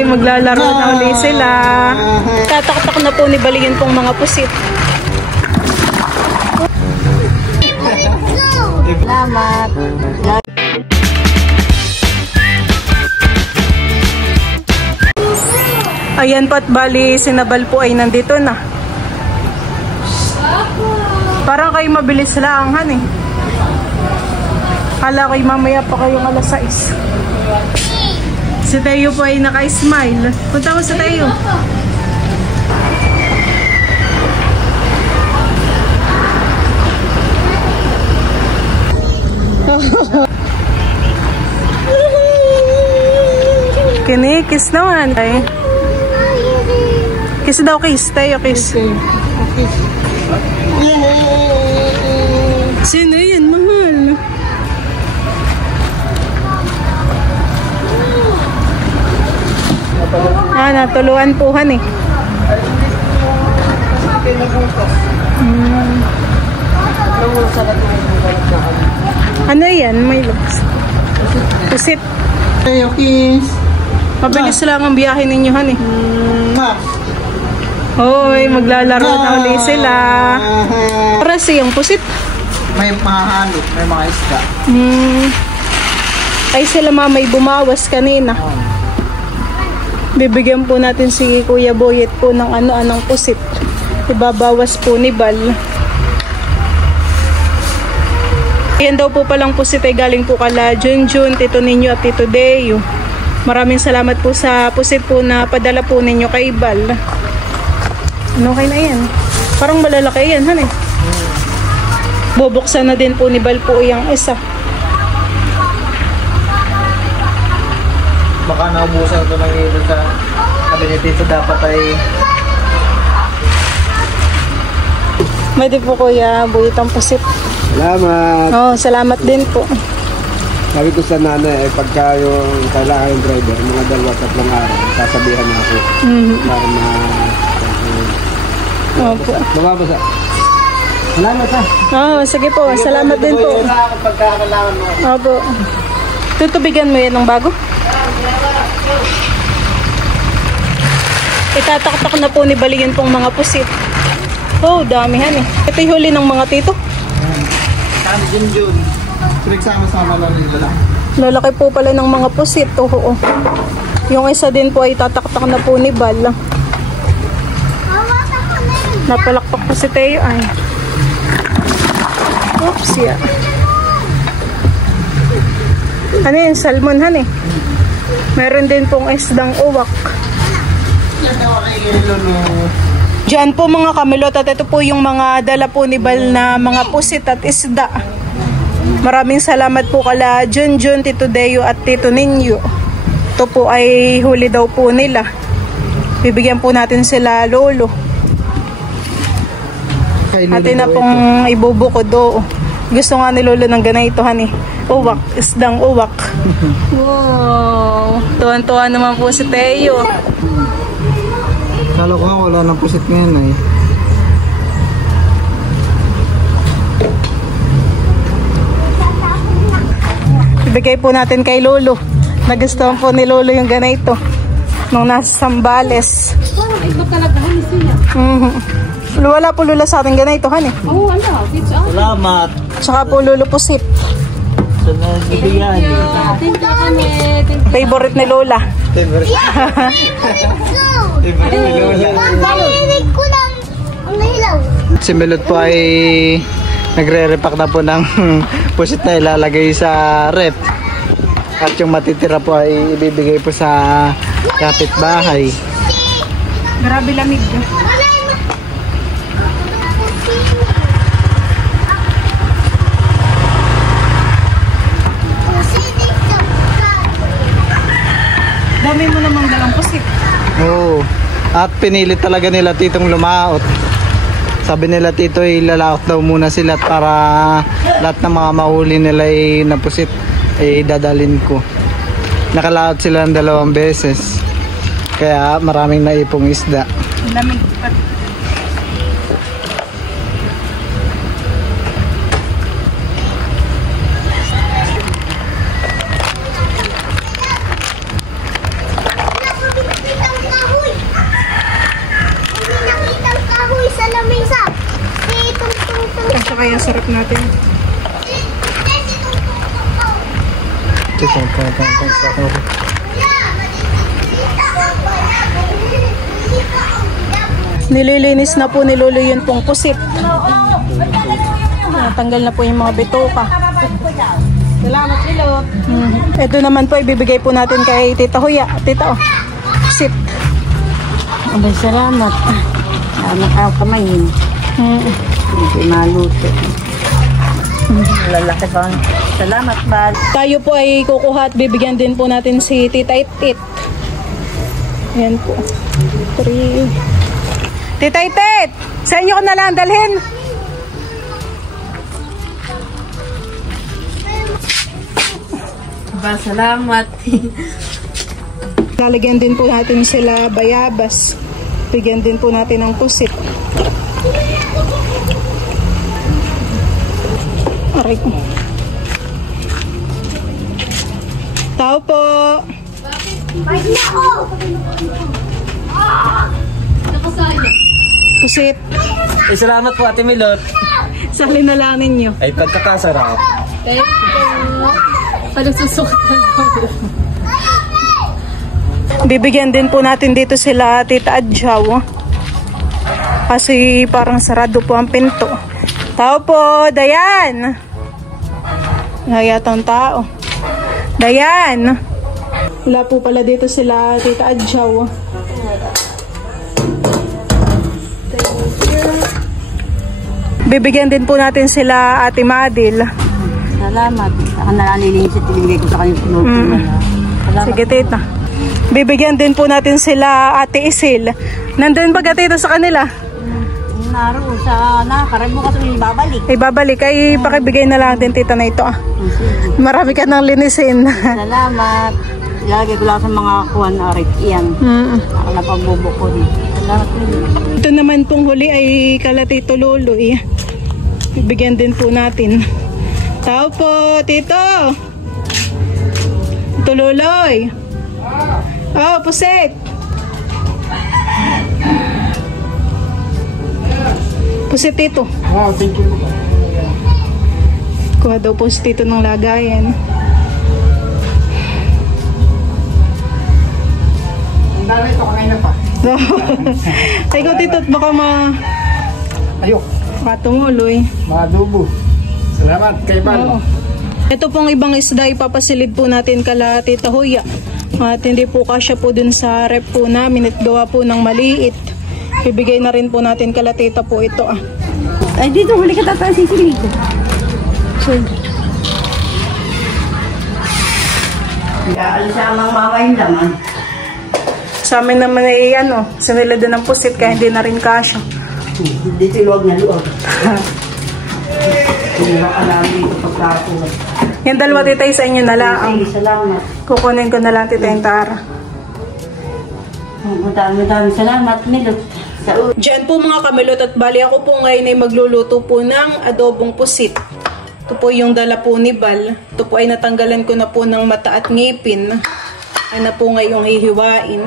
Ay, maglalaro na uli sila. Tataktak na po ni Bali yun pong mga pusit. Salamat. Ayan po at Bali, sinabal po ay nandito na. Parang kayo mabilis lang, han eh. Kala ko'y mamaya pa kayong alas 6. Si Tayo po ay naka-smile. Punta ko sa Tayo. Kinikis naman. Ay. Kiss daw, kiss. Tayo, kiss. Sino yan, mahal? Natuluan po han eh. Ano yan? May looks. Pusit. Tayo, kiss. Mabilis lang ang biyahe ninyo han eh. Hoy, maglalaro na uli sila. Para siyang pusit. May mahalo, may mga isda. Ay sila mamay bumawas kanina. Bibigyan po natin si Kuya Boyet po ng anong pusit. Ibabawas po ni Bal. Yan daw po palang pusit ay galing po kala Junjun, Tito Ninyo at Tito Deo. Maraming salamat po sa pusit po na padala po ninyo kay Bal. Ano kayo na yan? Parang malalaki yan, han eh. Bubuksan na din po ni Bal po yung isa. Baka naubusan ito ng ilo sa kabinet dito, dapat ay May din po Kuya Boyet ang pusit. Salamat. Oh, salamat din po. Sabi ko sa nanay, pagka yung kailangan yung driver, mga 2-3 araw, sasabihan na ako. Para Opo. mababasa. Salamat ha. Oh, sige po. Salamat din po. pagka kailangan mo. Opo. Tutubigan mo yan ng bago? Itataktak na po ni Bali yun pong mga pusit. Oh, damihan eh. Ito yung huli ng mga tito. Kami Junjun. Pinagsama-sama lang nila lang. Lalaki po pala ng mga pusit. Oo. Yung isa din po ay tataktak na po ni Bal. Napalakpak po si Teo ay. Oops, yeah. Ano yun? Salmon han eh. Meron din pong isdang uwak. Diyan po mga kamilot at ito po yung mga dala po ni Bal na mga pusit at isda. Maraming salamat po kala Junjun, Tito Deo at Tito Ninyo. Ito po ay huli daw po nila. Bibigyan po natin sila lolo. Atin na pong ibubukod do. Gusto nga ni lolo ng ganito hani. Uwak, isdang uwak. Wow. Tuwan-tuwa naman po si Teo. Kala ko nga wala ng pusit ngayon eh. Ibigay po natin kay lolo. Nagustuhan po ni lolo yung ganito. Nung nasa Sambales. Ito talaga hani siya. Wala po lula sa ating ganito hani. Oo, wala. Salamat. Tsaka po lolo pusit. Sa nasibigan. Thank you kami. Favorite ni Lola. Favorite ni Lola. Si Melot po ay nagre-repack na po ng pusit na ilalagay sa rep. At yung matitira po ay ibibigay po sa kapitbahay. Grabe lamig. Dami mo namang dalang pusit. Oo. At pinilit talaga nila titong lumaot. Sabi nila tito ay lalaot daw muna sila para lahat ng mga mahuli nila ay napusit ay dadalin ko. Nakalaot sila ng 2 beses. Kaya maraming naipong isda. Lamig. natin. Nililinis na po ni Lolo yun pong pusit. Natanggal na po yung mga bitoka. Salamat, Lilo. Ito naman po ibibigay po natin kay Tita Huya. Tita, oh. Pusit. Abay, salamat. Salamat ako kamay. Hindi maluto. Lalaki ba? Salamat, Bal. Tayo po ay kukuha at bibigyan din po natin si Tita Itit. Ayan po. 3. Tita Itit! Sa inyo ko na lang dalhin. Ba, salamat. Lalagyan din po natin sila bayabas. Bigyan din po natin ng pusit. Aray ko. Tao po. Pusit. Salamat po Ate Milot. Salin na lang ninyo. Ay pagkakasarap. Bibigyan din po natin dito sila Tita Adjaw. Kasi parang sarado po ang pinto. Tao po, Dayan. Ngayatang tao. Dayan. Wala po pala dito sila Tita Adjaw. Bibigyan din po natin sila Ate Madil. Salamat. Saka nalilinis at ibigay ko sa kanyang Salamat. Sige, Tita. Bibigyan din po natin sila Ate Isil. Nandun ba Tita sa kanila? Naroon sa nakaraan mo kasi ibabalik. Ibabalik. Ay pakibigay na lang din Tita na ito. Marami ka nang linisin. Salamat. Ilagay ko lang sa mga kuwan na arit iyan. Nakala pagbubo ko din. Salamat din. Ito naman pong huli ay kala Tito Loloy. Bibigyan din po natin. Tao po, Tito. Tito Loloy. Oh, pusit. Pusit Tito. Wow, thank you. Kuha daw po si Tito ng lagayan. Ang dami ito kanina pa. Ay ko Tito, baka Ayok, matumuloy. mga adobo. Salamat kay Bal. Oo. Ito pong ibang isda ipapasilid po natin kala Tita Huya. At hindi po kasya po dun sa rep po namin at gawa po ng maliit. Bibigay na rin po natin kala Tita po ito. Ay, dito huli ka tatang sisilig ko. Alis sa mga maway naman. Sa amin naman ay sinila din ng pusit kaya hindi na rin kasya. Dito luwag na luwag. Hindi na alam dito pagkakuha. Yung dalawa Tita sa inyo na lang. Ay, salamat. Kukunin ko na lang Tita yung Tara. Madami salamat, Milot. Diyan po mga kamilot at bali ako po ngayon ay magluluto po ng adobong pusit. Ito po yung dala po ni Bal. Ito po ay natanggalan ko na po ng mata at ngipin. Ay na po ngayong hihiwain.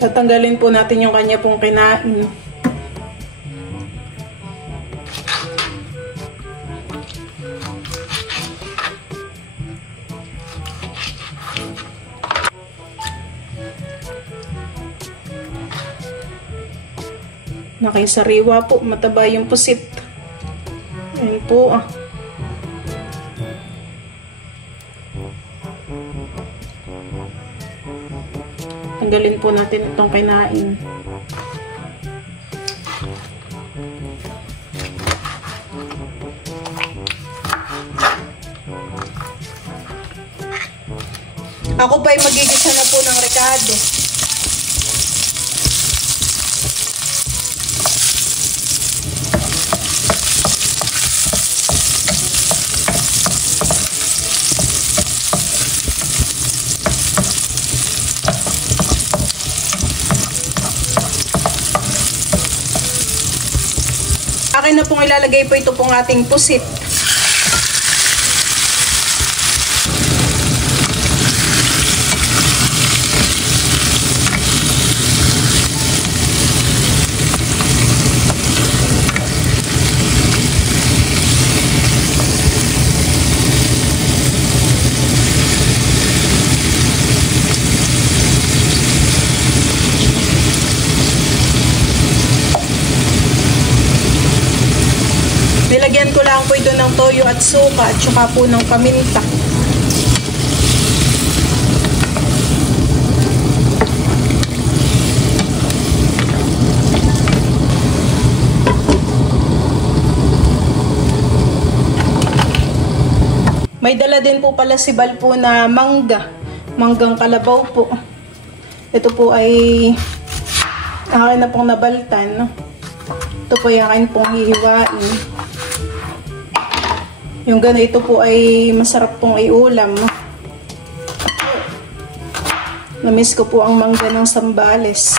Tatanggalin po natin yung kanya pong kinain. Nakisariwa po, mataba yung pusit. Ayan po Tanggalin po natin itong kinain. Ako pa ay magigisa na po ng rekado. Akin na pong ilalagay po ito pong ating pusit. Nilagyan ko lang po ito ng toyo at suka at saka po ng paminta. May dala din po pala si Bal po na manggang kalabaw po. Ito po ay akin na pong nabaltan. Ito po yung akin pong hihiwain. Yung ganito po ay masarap pong iulam. Namiss ko po ang mangga ng Sambales.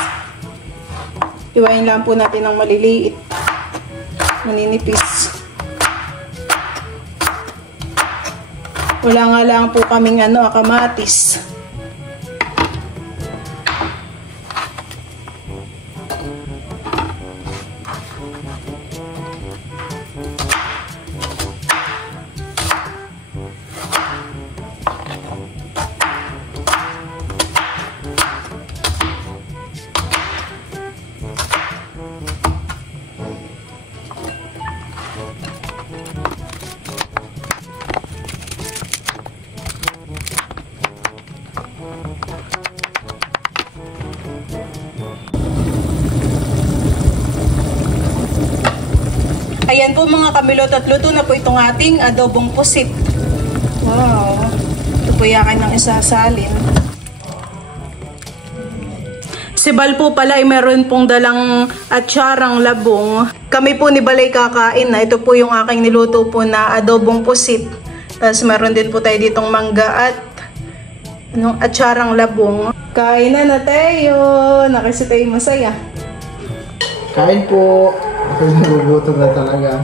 Iwain lang po natin ng maliliit. Maninipis. Wala nga lang po kaming kamatis. Ayan po mga kamilot at luto na po itong ating adobong pusit. Wow! Ito po yakin ng isasalin. Si Bal po pala ay meron pong dalang atsarang labong. Kami po ni Balay kakain na. Ito po yung aking niluto po na adobong pusit. Tapos meron din po tayo ditong mangga at atsarang labong. Kain na tayo! Nakisi tayo masaya. Kain po. Ako nagugutom na talaga.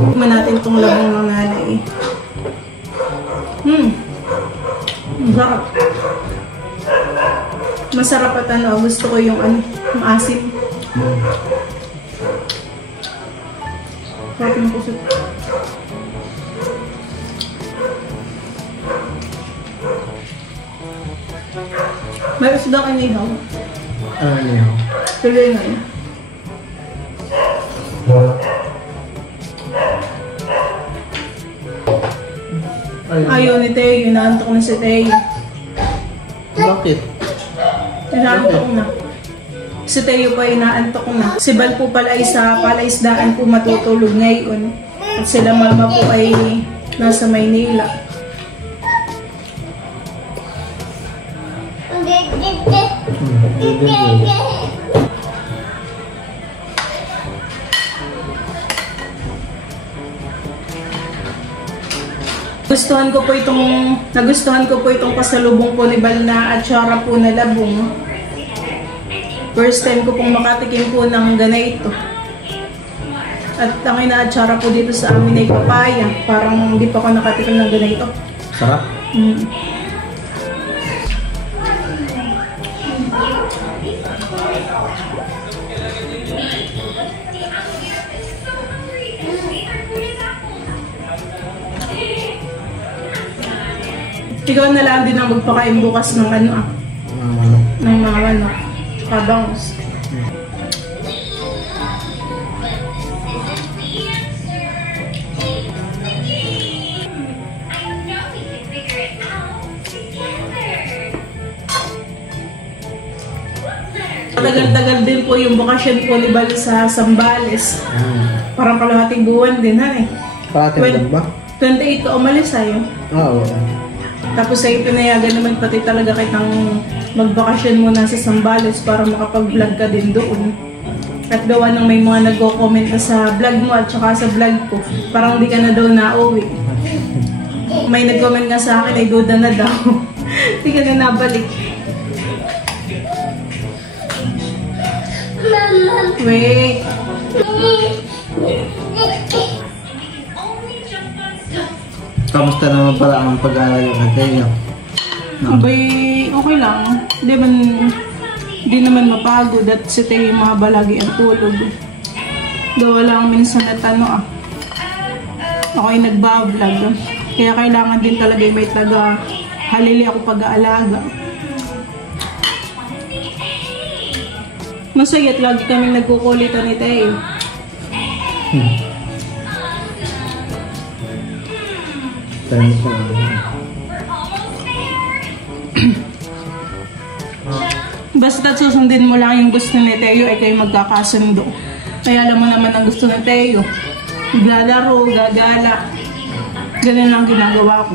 Tignan natin itong labong ng nanay. Masarap. Masarap at gusto ko yung yung asim. Sarap yung pusit. May usda ka niya ikaw. Ano niyo? Tuloy na yun. Ayaw ni Teo, inaantok na si Teo. Bakit? Inaantok na. Si Teo pa inaantok na. Si Bal po pala ay sa palaisdaan po matutulog ngayon. At sila mama po ay nasa Maynila. Nagustuhan ko po itong pasalubong po ni Bal na atsara po na labong. First time ko pong makatikim po ng ganito. At ang ina-atsara po dito sa amin ay papaya. Parang hindi pa ako nakatikim ng ganito. Sarap? Ikaw na lang din ang magpakain bukas ng ng mga kabangs. Tagal-tagal din po yung bakasyon po ni Bal sa Sambales. Parang kalahating buwan din, Kalahating buwan ba? 28 ko umalis sa'yo. Oo. Tapos ay pinayagan naman pati talaga kitang magbakasyon muna sa Sambales para makapag-vlog ka din doon. At gawa nang may mga nagko-comment na sa vlog mo at saka sa vlog ko, parang hindi ka na daw nauwi. May nag-comment nga sa akin ay duda na daw. Hindi ka na nabalik. Wait. Kamusta naman pala ang pag-aaral ng Teo? Abay, okay lang. Di naman mapagod at si Teo mahabalagi ang tulog. Gawa lang minsan at ako ay nagbablog. Kaya kailangan din talaga may taga halili ako pag-aalaga. Masaya't lagi kaming nagkukulitan ni Teo. Basta susundin mo lang yung gusto ni Teo ay kayo magkakasundo. Kaya alam mo naman ang gusto ni Teo. Glalaro, gagala. Ganun lang ginagawa ko.